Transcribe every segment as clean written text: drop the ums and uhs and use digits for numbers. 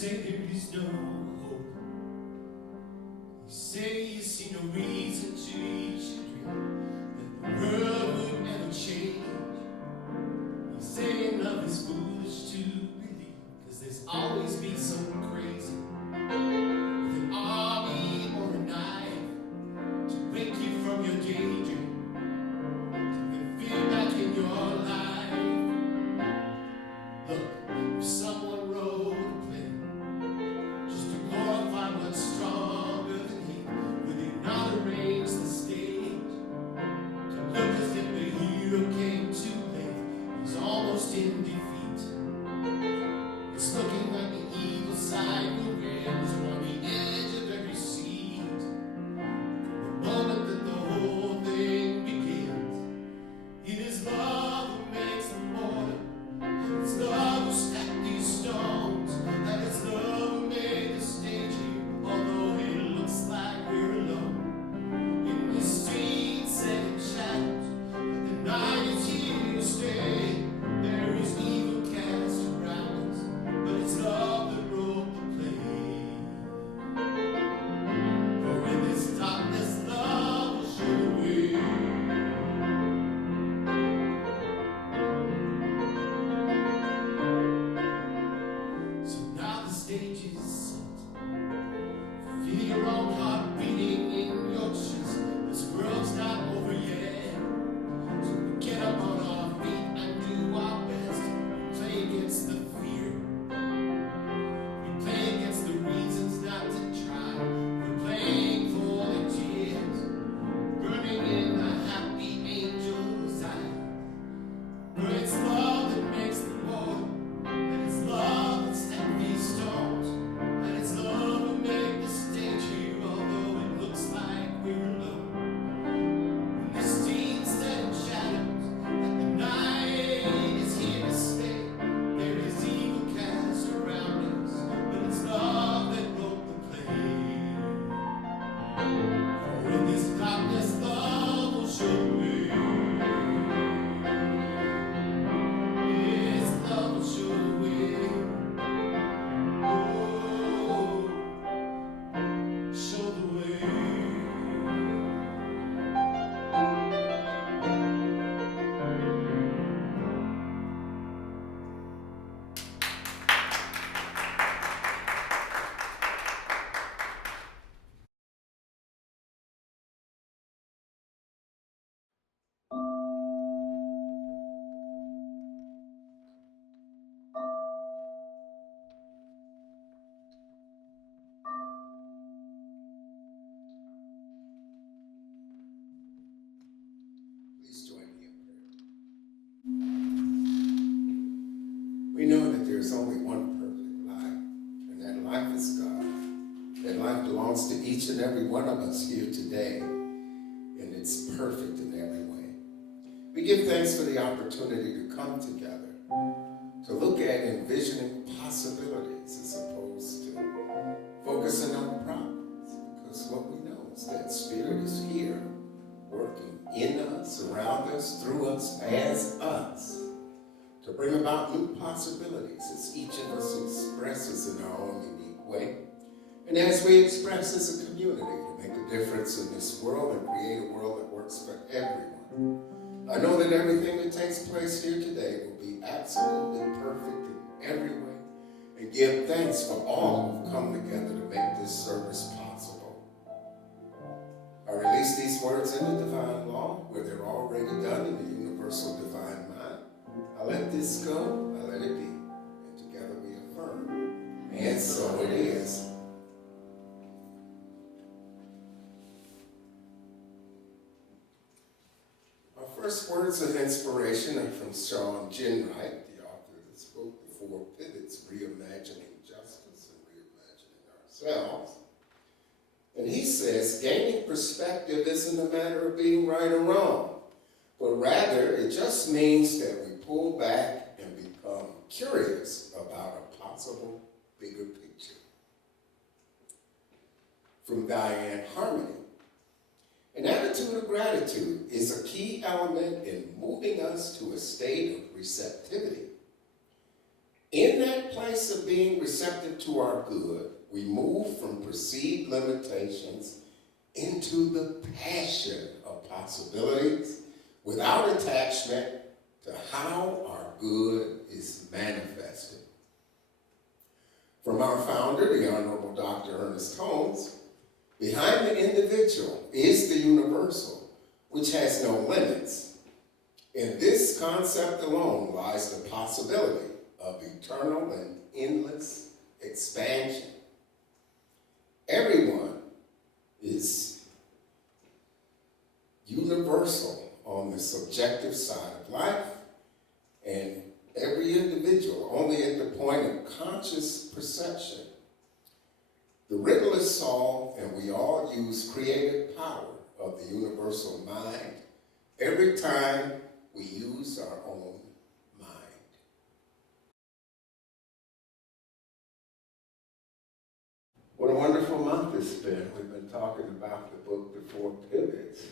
say there is no hope. You say you see no reason to each dream that the world would ever change. You say love is foolish to believe, 'cause there's always been someone crazy with an army or a knife to wake you from your daydream, to the fear back in your life. Look, if someone wrote a play just to glorify what's stronger than hate, would they not arrange the stage to look as if the hero came too late? He's almost in defeat. It's looking like the evil side will win, on the edge of every seat. The moment that the whole thing begins, it is love who makes them mortal. It's love who stacked these stones, and it's love who made the stage here. Although it looks like we're alone in this scene set in shadows, but the night is here to stay. There is evil cast around us, but it's love that wrote the play. For in this darkness, love will show the way. So now the stage is set. Feel your own heart beating in your chest. This world's not over yet. So we get up on our feet and do our best. We play against the fear. We play against the reasons not to try. We're playing for the tears, burning in the happy angel's eye. For it's love that makes the mortal, and it's love that stacked these stones, and it's love that made the stage here. Although it looks like we're alone in this scene set in shadows, and the night is here to stay. There is evil cast around us, but it's love that wrote the play. For in this darkness, love will show the way. Yes, love will show the way. Oh, show the way. Please join me in prayer. We know that there's only one perfect life, and that life is God. That life belongs to each and every one of us here today, and it's perfect in every way. We give thanks for the opportunity to come together, to look at envisioning possibilities as opposed to focusing on problems, because what we know is that Spirit is here, working in us, around us, through us, as us, to bring about new possibilities as each of us expresses in our own unique way. And as we express as a community to make a difference in this world and create a world that works for everyone. I know that everything that takes place here today will be absolutely perfect in every way, and give thanks for all who've come together to make this service possible. I release these words in the divine law, where they're already done in the universal divine mind. I let this go, I let it be, and together we affirm, and so it is. Our first words of inspiration are from Sean Ginwright, the author of this book, The Four Pivots, Reimagining Justice and Reimagining Ourselves. And he says, gaining perspective isn't a matter of being right or wrong, but rather it just means that we pull back and become curious about a possible bigger picture. From Diane Harmony, an attitude of gratitude is a key element in moving us to a state of receptivity. In that place of being receptive to our good, we move from perceived limitations into the passion of possibilities without attachment to how our good is manifested. From our founder, the Honorable Dr. Ernest Holmes, behind the individual is the universal, which has no limits. In this concept alone lies the possibility of eternal and endless expansion. Everyone is universal on the subjective side of life, and every individual only at the point of conscious perception. The riddle is solved, and we all use creative power of the universal mind every time we use our own mind. What a wonderful month it's been. We've been talking about the book, The Four Pivots.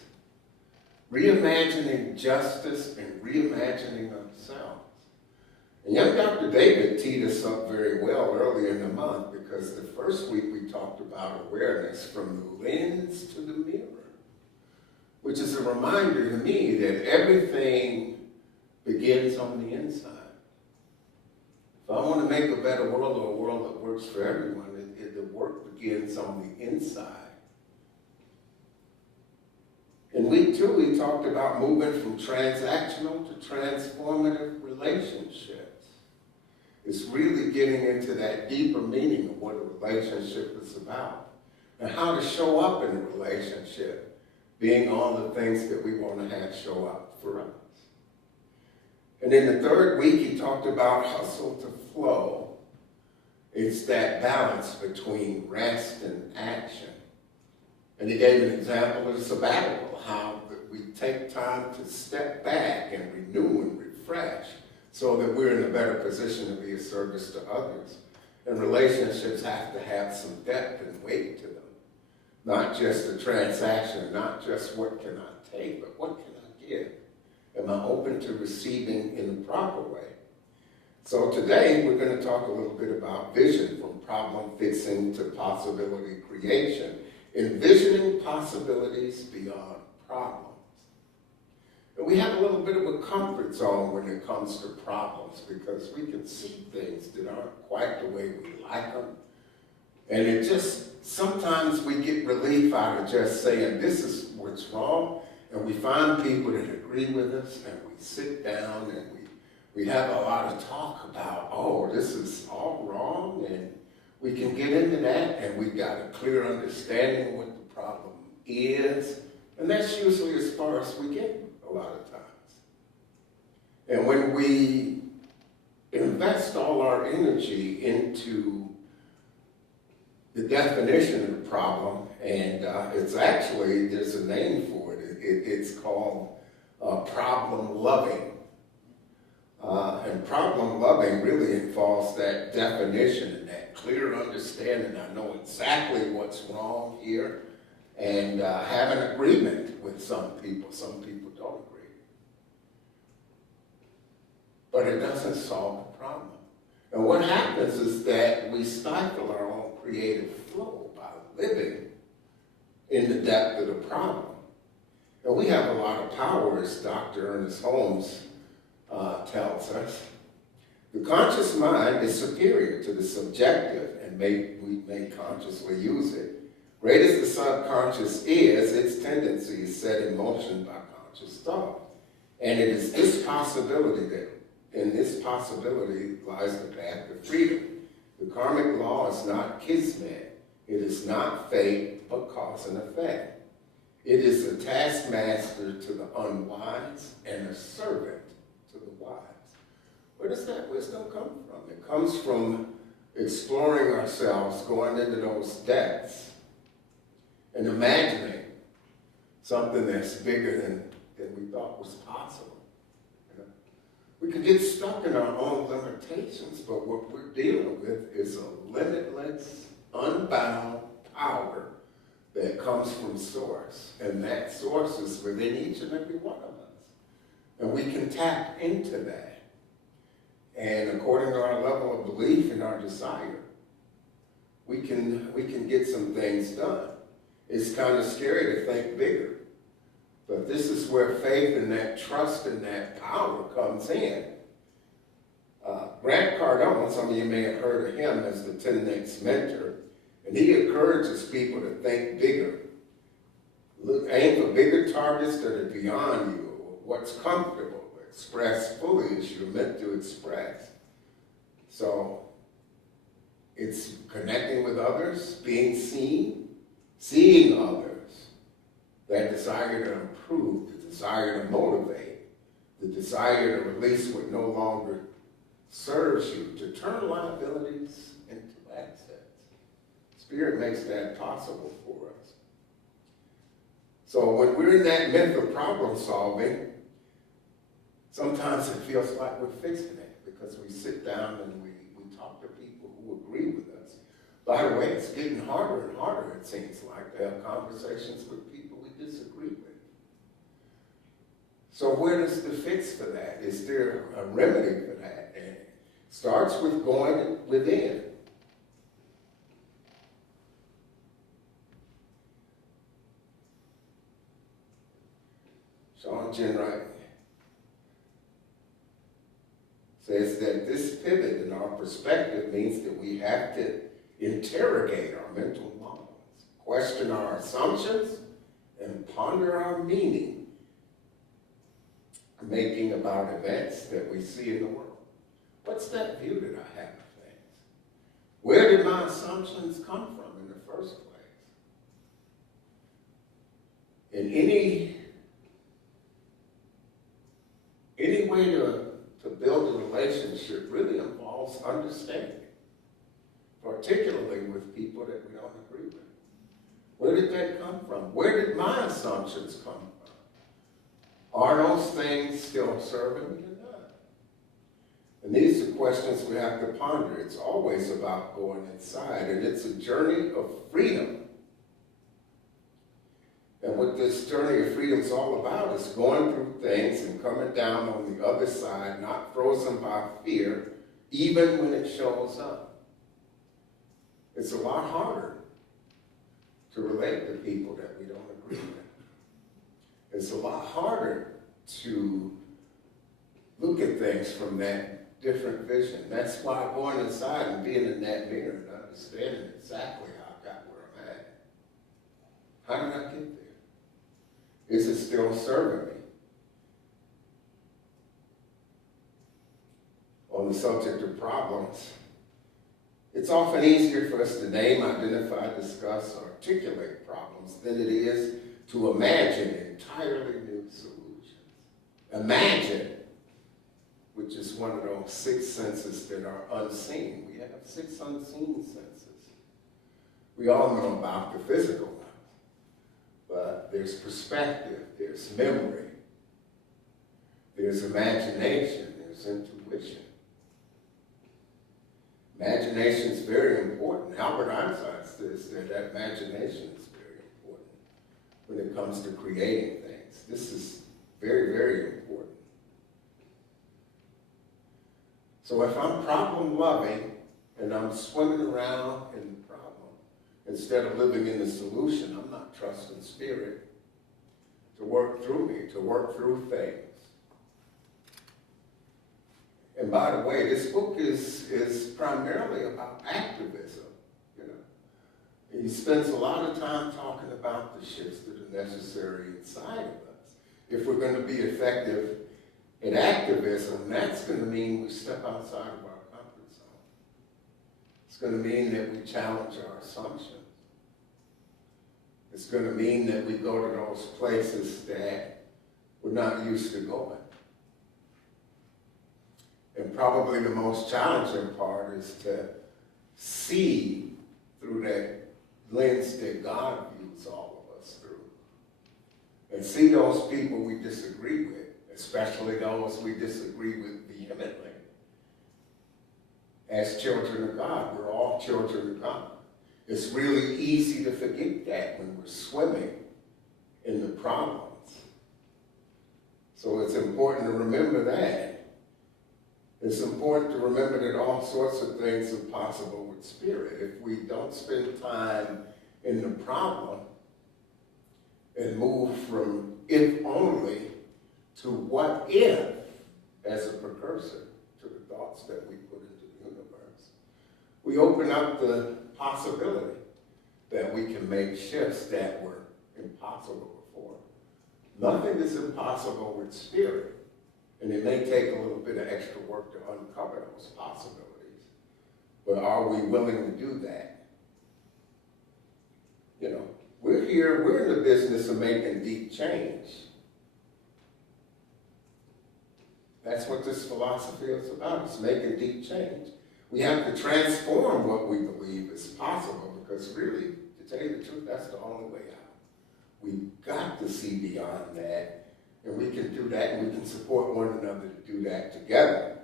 Reimagining justice and reimagining ourselves. And young Dr. David teed us up very well earlier in the month, because the first week we talked about awareness from the lens to the mirror, which is a reminder to me that everything begins on the inside. If I want to make a better world, or a world that works for everyone, the work begins on the inside. In week 2, we talked about moving from transactional to transformative relationships. It's really getting into that deeper meaning of what a relationship is about and how to show up in a relationship, being all the things that we want to have show up for us. And in the third week, he talked about hustle to flow. It's that balance between rest and action. And he gave an example of a sabbatical, how we take time to step back and renew and refresh so that we're in a better position to be of service to others. And relationships have to have some depth and weight to them. Not just a transaction, not just what can I take, but what can I give? Am I open to receiving in the proper way? So today we're going to talk a little bit about vision, from problem fixing to possibility creation, envisioning possibilities beyond problems. And we have a little bit of a comfort zone when it comes to problems, because we can see things that aren't quite the way we like them. And it just, sometimes we get relief out of just saying, this is what's wrong. And we find people that agree with us, and we sit down and we have a lot of talk about, oh, this is all wrong, and we can get into that, and we've got a clear understanding of what the problem is, and that's usually as far as we get a lot of times. And when we invest all our energy into the definition of the problem, and it's actually, there's a name for it. It's called problem loving. And problem loving really involves that definition and that clear understanding. I know exactly what's wrong here, and have an agreement with some people. Some people don't agree. But it doesn't solve the problem. And what happens is that we stifle our own creative flow by living in the depth of the problem. And we have a lot of power, as Dr. Ernest Holmes tells us. The conscious mind is superior to the subjective, and we may consciously use it. Great as the subconscious is, its tendency is set in motion by conscious thought. And it is this possibility that, in this possibility lies the path of freedom. The karmic law is not kismet. It is not fate, but cause and effect. It is a taskmaster to the unwise and a servant to the wise. Where does that wisdom come from? It comes from exploring ourselves, going into those depths, and imagining something that's bigger than we thought was possible. You know? We can get stuck in our own limitations, but what we're dealing with is a limitless, unbound power that comes from source. And that source is within each and every one of us. And we can tap into that. And according to our level of belief and our desire, we can get some things done. It's kind of scary to think bigger. But this is where faith and that trust and that power comes in. Grant Cardone, some of you may have heard of him as the 10X mentor, and he encourages people to think bigger. Aim for bigger targets that are beyond you, what's comfortable. Express fully as you're meant to express. So it's connecting with others, being seen, seeing others, that desire to improve, the desire to motivate, the desire to release what no longer serves you, to turn liabilities into assets. Spirit makes that possible for us. So when we're in that mental problem solving, sometimes it feels like we're fixing it because we sit down and we talk to people who agree with us. By the way, it's getting harder and harder, it seems like, to have conversations with people we disagree with. So where does the fix for that? Is there a remedy for that? And it starts with going within. Sean Jenwright says that this pivot in our perspective means that we have to interrogate our mental models, question our assumptions, and ponder our meaning making about events that we see in the world. What's that view that I have of things? Where did my assumptions come from in the first place? And any way to build a relationship really involves understanding, particularly with people that we don't agree with. Where did that come from? Where did my assumptions come from? Are those things still serving me or not? And these are questions we have to ponder. It's always about going inside, and it's a journey of freedom. And what this journey of freedom is all about is going through things and coming down on the other side, not frozen by fear, even when it shows up. It's a lot harder to relate to people that we don't agree with. It's a lot harder to look at things from that different vision. That's why going inside and being in that mirror and understanding exactly how I got where I'm at. How did I get there? Is it still serving me? On the subject of problems, it's often easier for us to name, identify, discuss, or articulate problems than it is to imagine entirely new solutions. Imagine, which is one of those six senses that are unseen. We have six unseen senses. We all know about the physical ones. But there's perspective, there's memory, there's imagination, there's intuition. Imagination is very important. Albert Einstein says that imagination is very important when it comes to creating things. This is very, very important. So if I'm problem-loving and I'm swimming around in the problem, instead of living in the solution, I'm not trusting Spirit to work through me, to work through things. And by the way, this book is primarily about activism. You know, he spends a lot of time talking about the shifts that are necessary inside of us. If we're going to be effective in activism, that's going to mean we step outside of our comfort zone. It's going to mean that we challenge our assumptions. It's going to mean that we go to those places that we're not used to going. And probably the most challenging part is to see through that lens that God views all of us through. And see those people we disagree with, especially those we disagree with vehemently. As children of God, we're all children of God. It's really easy to forget that when we're swimming in the problems. So it's important to remember that. It's important to remember that all sorts of things are possible with spirit. If we don't spend time in the problem and move from if only to what if as a precursor to the thoughts that we put into the universe, we open up the possibility that we can make shifts that were impossible before. Nothing is impossible with spirit. And it may take a little bit of extra work to uncover those possibilities. But are we willing to do that? You know, we're in the business of making deep change. That's what this philosophy is about. It's making deep change. We have to transform what we believe is possible, because really, to tell you the truth, that's the only way out. We've got to see beyond that. And we can do that, and we can support one another to do that together.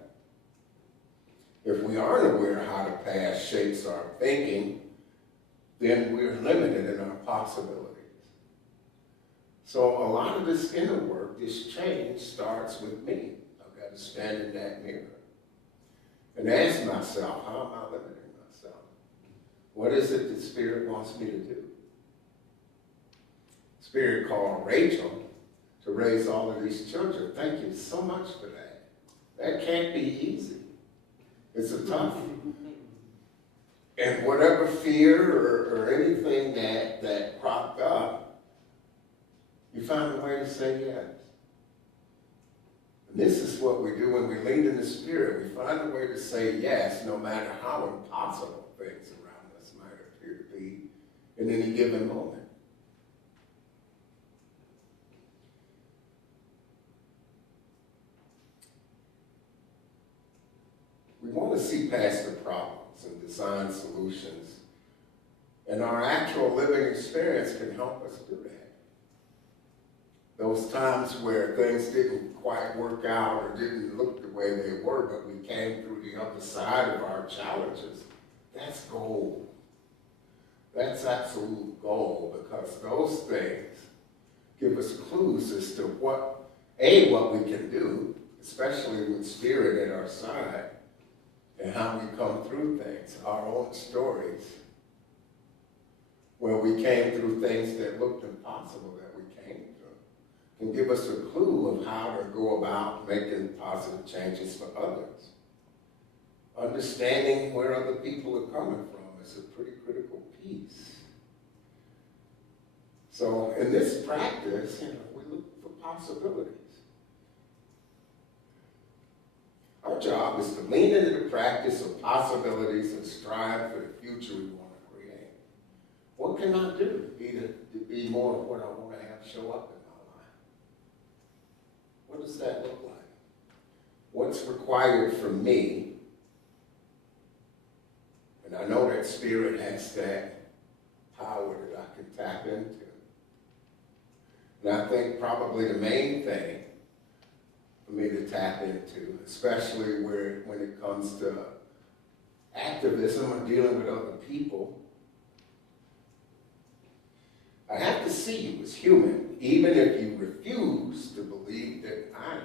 If we aren't aware of how the past shapes our thinking, then we're limited in our possibilities. So a lot of this inner work, this change, starts with me. I've got to stand in that mirror and ask myself, how am I limiting myself? What is it that Spirit wants me to do? Spirit called Rachel to raise all of these children. Thank you so much for that. That can't be easy. It's a tough. And whatever fear or anything that cropped up, you found a way to say yes. And this is what we do when we lean in the Spirit. We find a way to say yes, no matter how impossible things around us might appear to be in any given moment. We want to see past the problems and design solutions. And our actual living experience can help us do that. Those times where things didn't quite work out or didn't look the way they were, but we came through the other side of our challenges, that's gold. That's absolute gold, because those things give us clues as to what we can do, especially with Spirit at our side, and how we come through things, our own stories, where we came through things that looked impossible that we came through, can give us a clue of how to go about making positive changes for others. Understanding where other people are coming from is a pretty critical piece. So in this practice, we look for possibilities. Our job is to lean into the practice of possibilities and strive for the future we want to create. What can I do to be more of what I want to have show up in my life? What does that look like? What's required from me? And I know that Spirit has that power that I can tap into. And I think probably the main thing for me to tap into, especially when it comes to activism or dealing with other people, I have to see you as human, even if you refuse to believe that I am.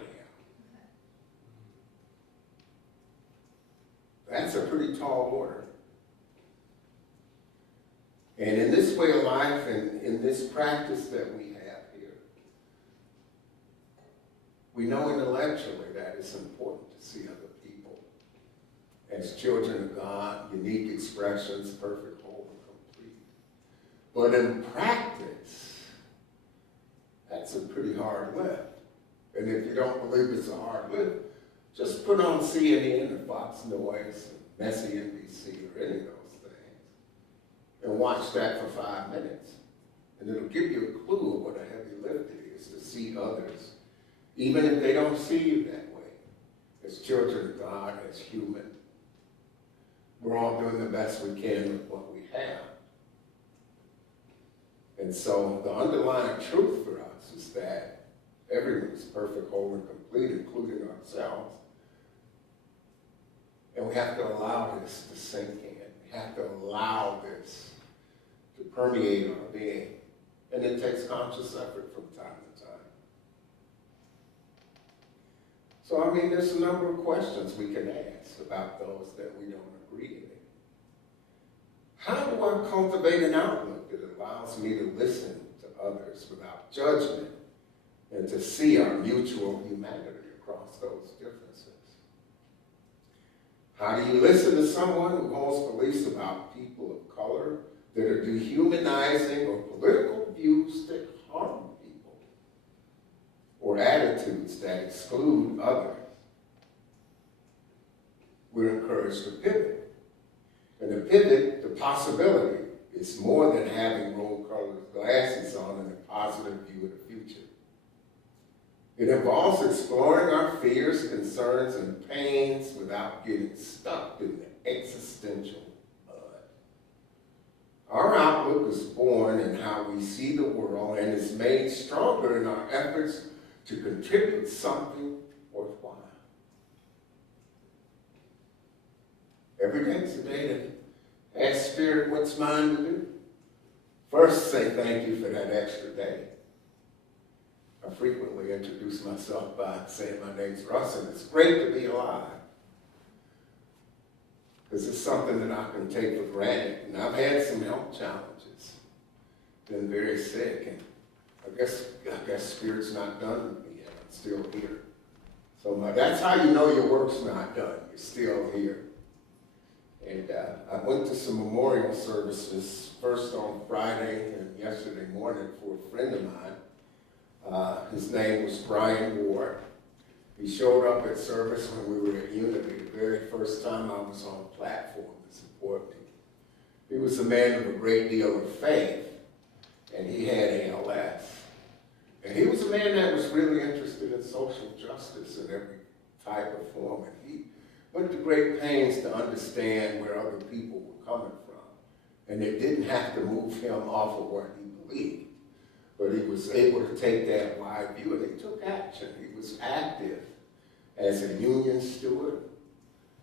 That's a pretty tall order. And in this way of life and in this practice that we have here, we know intellectually that it's important to see other people as children of God, unique expressions, perfect, whole, and complete. But in practice, that's a pretty hard lift. And if you don't believe it's a hard lift, just put on CNN and Fox Noise and Messy NBC or any of those things and watch that for 5 minutes. And it'll give you a clue of what a heavy lift it is to see others, even if they don't see you that way, as children of God, as human. We're all doing the best we can with what we have. And so the underlying truth for us is that everyone is perfect, whole, and complete, including ourselves. And we have to allow this to sink in. We have to allow this to permeate our being. And it takes conscious effort from time to time. So, I mean, there's a number of questions we can ask about those that we don't agree with. How do I cultivate an outlook that allows me to listen to others without judgment and to see our mutual humanity across those differences? How do you listen to someone who holds beliefs about people of color that are dehumanizing or political views that harm people or attitudes that exclude others? We're encouraged to pivot. And the pivot, the possibility, is more than having rose-colored glasses on and a positive view of the future. It involves exploring our fears, concerns, and pains without getting stuck in the existential mud. Our outlook is born in how we see the world and is made stronger in our efforts to contribute something worthwhile. Every day is a day to ask Spirit what's mine to do. First, say thank you for that extra day. I frequently introduce myself by saying my name's Russ, and it's great to be alive. Because it's something that I can take for granted. And I've had some health challenges, been very sick, and I guess Spirit's not done with me yet. I'm still here. So that's how you know your work's not done. You're still here. And I went to some memorial services, first on Friday and yesterday morning for a friend of mine. His name was Brian Ward. He showed up at service when we were at Unity, the very first time I was on the platform to support me. He was a man of a great deal of faith, and he had ALS. And he was a man that was really interested in social justice in every type of form. And he went to great pains to understand where other people were coming from. And it didn't have to move him off of what he believed. But he was able to take that wide view, and he took action. He was active as a union steward,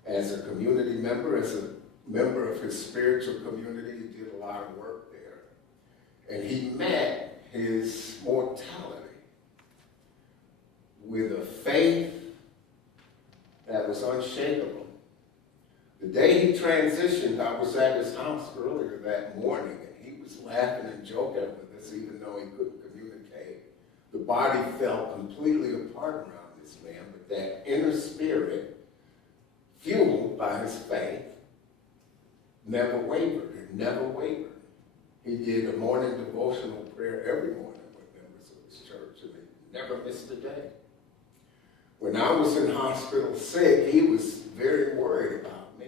as a community member, as a member of his spiritual community. He did a lot of work there. And he met his mortality with a faith that was unshakable. The day he transitioned, I was at his house earlier that morning, and he was laughing and joking with us, even though he couldn't communicate. The body fell completely apart around this man, but that inner spirit, fueled by his faith, never wavered. It never wavered. He did a morning devotional prayer every morning with members of his church, and he never missed a day. When I was in hospital sick, he was very worried about me.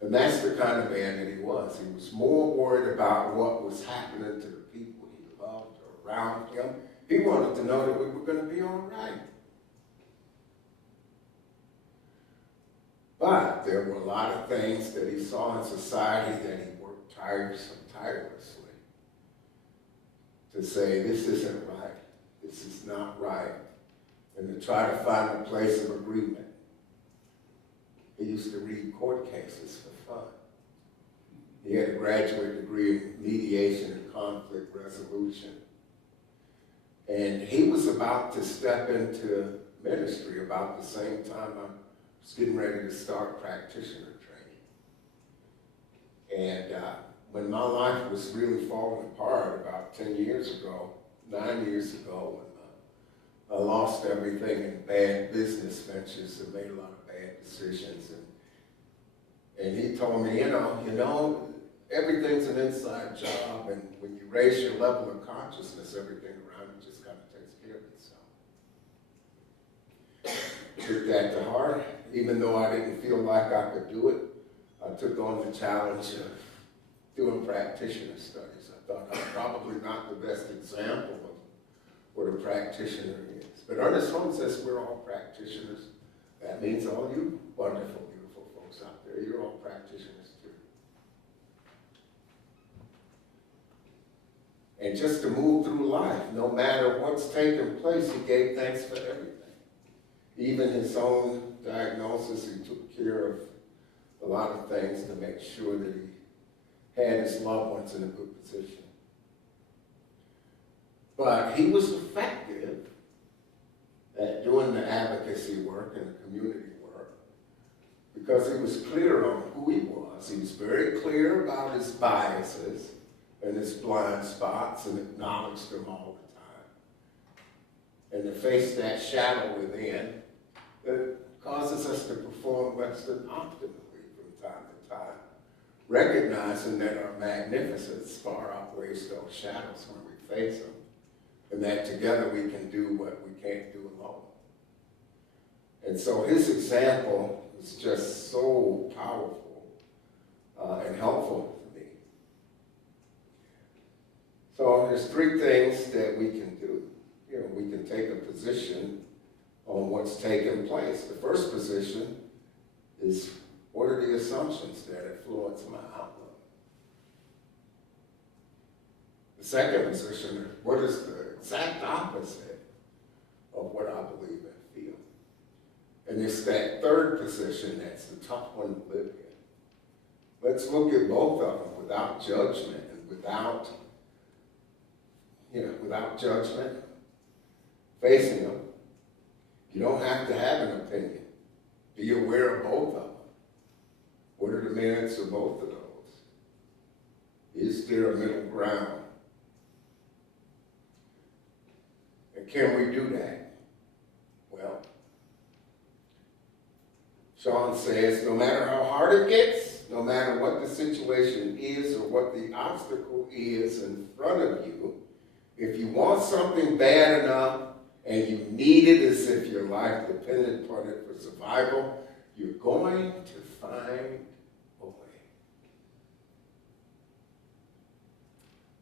And that's the kind of man that he was. He was more worried about what was happening to the people he loved around him. He wanted to know that we were going to be all right. But there were a lot of things that he saw in society that he worked tirelessly to say, this isn't right. This is not right. And to try to find a place of agreement. He used to read court cases for fun. He had a graduate degree in mediation and conflict resolution. And he was about to step into ministry about the same time I was getting ready to start practitioner training. And when my life was really falling apart about 10 years ago, 9 years ago, I lost everything in bad business ventures and made a lot of bad decisions. And he told me, you know, everyth's an inside job, and when you raise your level of consciousness, everything around you just kind of takes care of itself. Took that to heart. Even though I didn't feel like I could do it, I took on the challenge of doing practitioner studies. I thought I'm probably not the best example of what a practitioner is. But Ernest Holmes says we're all practitioners. That means all you wonderful, beautiful folks out there, you're all practitioners too. And just to move through life, no matter what's taking place, he gave thanks for everything. Even his own diagnosis, he took care of a lot of things to make sure that he had his loved ones in a good position. But he was effective at doing the advocacy work and the community work because he was clear on who he was. He was very clear about his biases and his blind spots and acknowledged them all the time. And to face that shadow within that causes us to perform less than optimally from time to time, recognizing that our magnificence far outweighs those shadows when we face them, and that together we can do what we can't do alone. And so his example is just so powerful and helpful to me. So there's three things that we can do. You know, we can take a position on what's taking place. The first position is, what are the assumptions that influence my outlook? The second position is, what is the exact opposite of what I believe and feel? And it's that third position that's the tough one to live in. Let's look at both of them without judgment and without judgment, facing them. You don't have to have an opinion. Be aware of both of them. What are the merits of both of those? Is there a middle ground? And can we do that? Well, Sean says, no matter how hard it gets, no matter what the situation is or what the obstacle is in front of you, if you want something bad enough and you need it as if your life depended upon it for survival, you're going to find a way.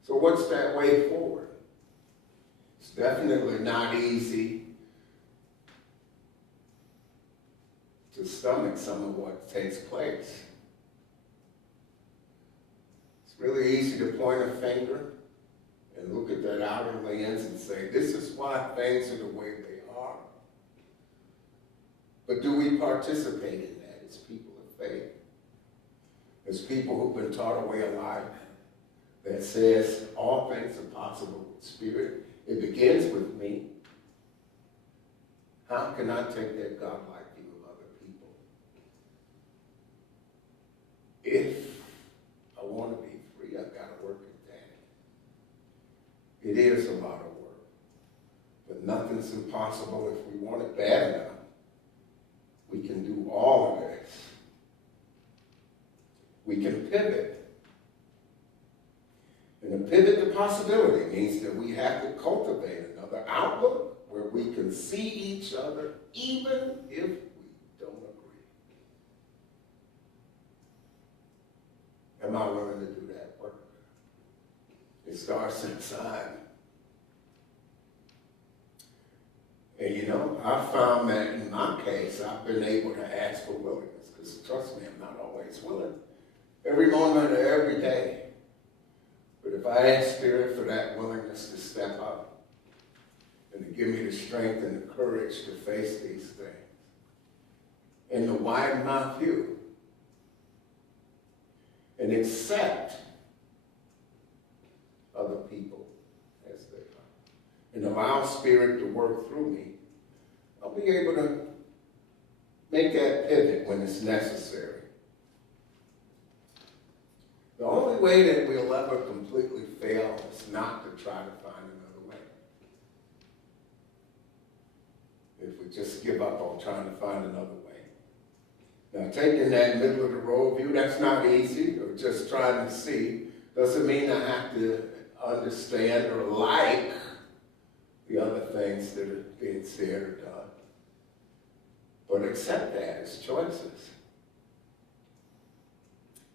So what's that way forward? It's definitely not easy to stomach some of what takes place. It's really easy to point a finger and look at that outer lens and say, this is why things are the way they are. But do we participate in that as people of faith? As people who've been taught a way of life that says all things are possible with spirit. It begins with me. How can I take that God-like view of other people? If I want to be free, I've got to work at that. It is a lot of work, but nothing's impossible if we want it bad enough. We can do all of this. We can pivot. And a pivot to possibility means that we have to cultivate another outlook where we can see each other even if we don't agree. Am I willing to do that work? It starts inside. And you know, I found that in my case, I've been able to ask for willingness, because trust me, I'm not always willing. Every moment of every day. But if I ask Spirit for that willingness to step up and to give me the strength and the courage to face these things and to widen my view and accept other people as they are and allow Spirit to work through me, I'll be able to make that pivot when it's necessary. The only way that we'll ever completely fail is not to try to find another way. If we just give up on trying to find another way. Now, taking that middle of the road view, that's not easy, or just trying to see, doesn't mean I have to understand or like the other things that are being said or done. But accept that as choices.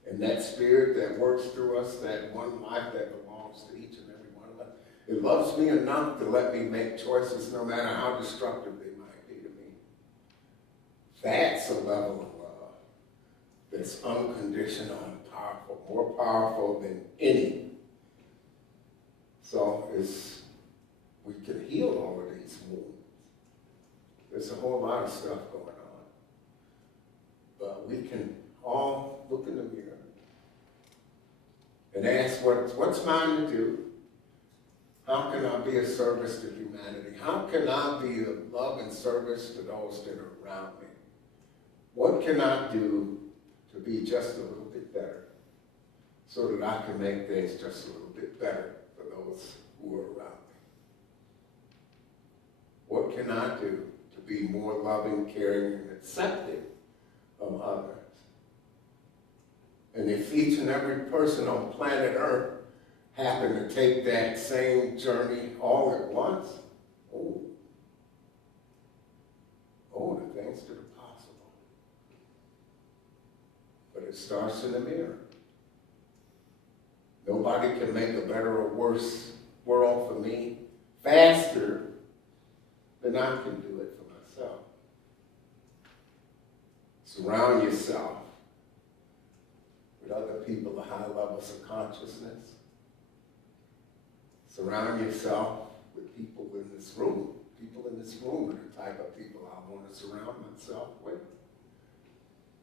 And that Spirit that works through us, that one life that belongs to each and every one of us, it loves me enough to let me make choices no matter how destructive they might be to me. That's a level of love that's unconditional and powerful, more powerful than any. So we can heal all of these wounds. There's a whole lot of stuff going on. But we can all look in the mirror and ask what's mine to do? How can I be a service to humanity? How can I be of love and service to those that are around me? What can I do to be just a little bit better so that I can make things just a little bit better for those who are around me? What can I do to be more loving, caring, and accepting of others? And if each and every person on planet Earth happened to take that same journey all at once, the things that are possible. But it starts in the mirror. Nobody can make a better or worse world for me faster than I can do it for myself. Surround yourself with other people of high levels of consciousness. Surround yourself with people in this room. People in this room are the type of people I want to surround myself with.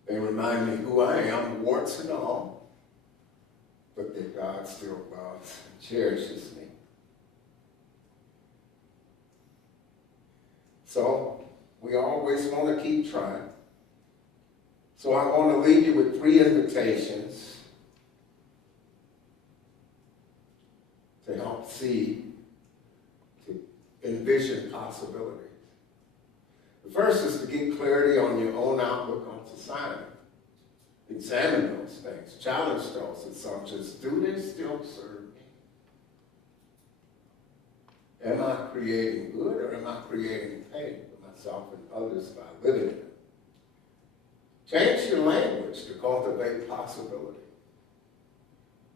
They remind me who I am, warts and all, but that God still loves and cherishes me. So we always want to keep trying. So I want to leave you with 3 invitations to help see, to envision possibilities. The first is to get clarity on your own outlook on society. Examine those things, challenge those assumptions. Do they still serve me? Am I creating good or am I creating pain for myself and others by living it? Change your language to cultivate possibility.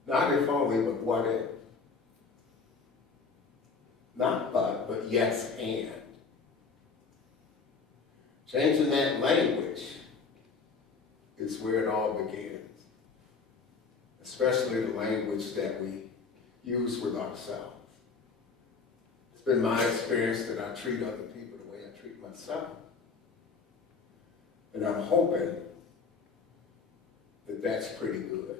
Not if only, but what if. Not but yes and. Changing that language is where it all begins. Especially the language that we use with ourselves. It's been my experience that I treat other people the way I treat myself. And I'm hoping that that's pretty good.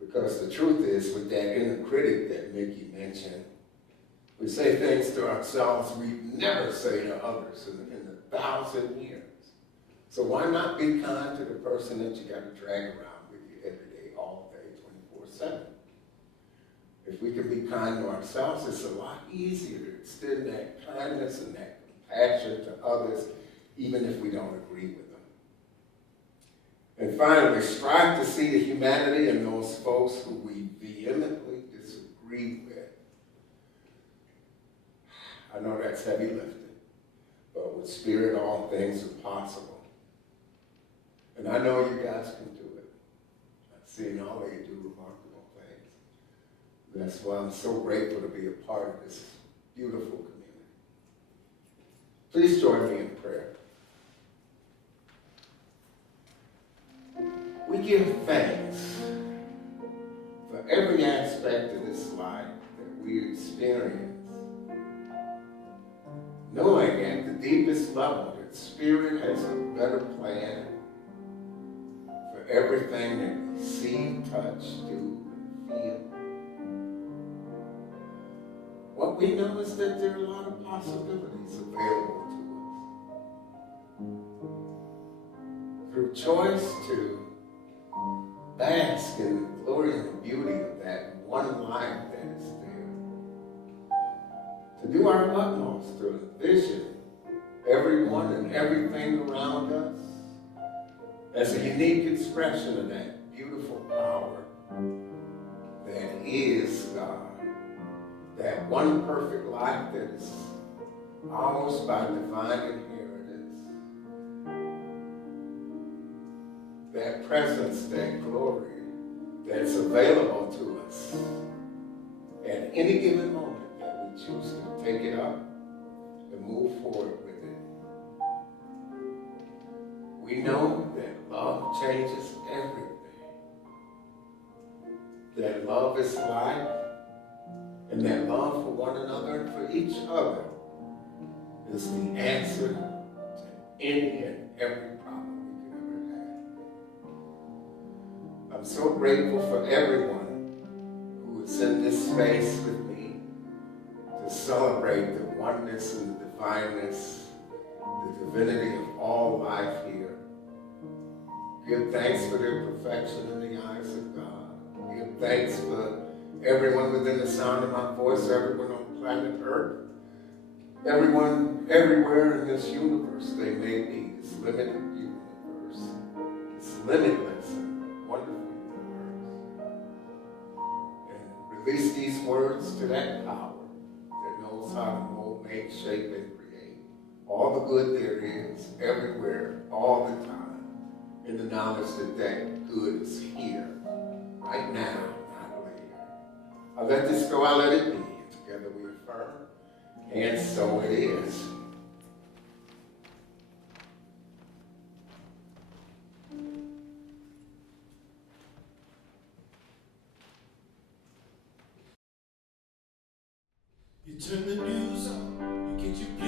Because the truth is, with that inner critic that Mickey mentioned, we say things to ourselves we never say to others in 1,000 years. So why not be kind to the person that you got to drag around with you every day, all day, 24/7? If we can be kind to ourselves, it's a lot easier to extend that kindness and that compassion to others, even if we don't agree with them. And finally, strive to see the humanity in those folks who we vehemently disagree with. I know that's heavy lifting, but with spirit, all things are possible. And I know you guys can do it. I've seen all of you do remarkable things. That's why I'm so grateful to be a part of this beautiful community. Please join me in prayer. We give thanks for every aspect of this life that we experience, knowing at the deepest level that Spirit has a better plan for everything that we see, touch, do, and feel. What we know is that there are a lot of possibilities available to us. Through choice to bask in the glory and the beauty of that one life that is there. To do our utmost to envision everyone and everything around us as a unique expression of that beautiful power that is God. That one perfect life that is ours by divine inheritance. That presence, that glory that's available to us at any given moment that we choose to take it up and move forward with it. We know that love changes everything. That love is life, and that love for one another and for each other is the answer to any and every problem we can ever have. I'm so grateful for everyone who is in this space with me to celebrate the oneness and the divineness, the divinity of all life here. Give thanks for their perfection in the eyes of God. Give thanks for everyone within the sound of my voice, everyone on planet Earth, everyone everywhere in this universe they may be, this limited universe, this limitless and wonderful universe. And release these words to that power that knows how to mold, make, shape, and create all the good there is, everywhere, all the time, in the knowledge that that good is here, right now, not later. I let this go, I let it be, and together we affirm, and so it is. You turn the news on, you get your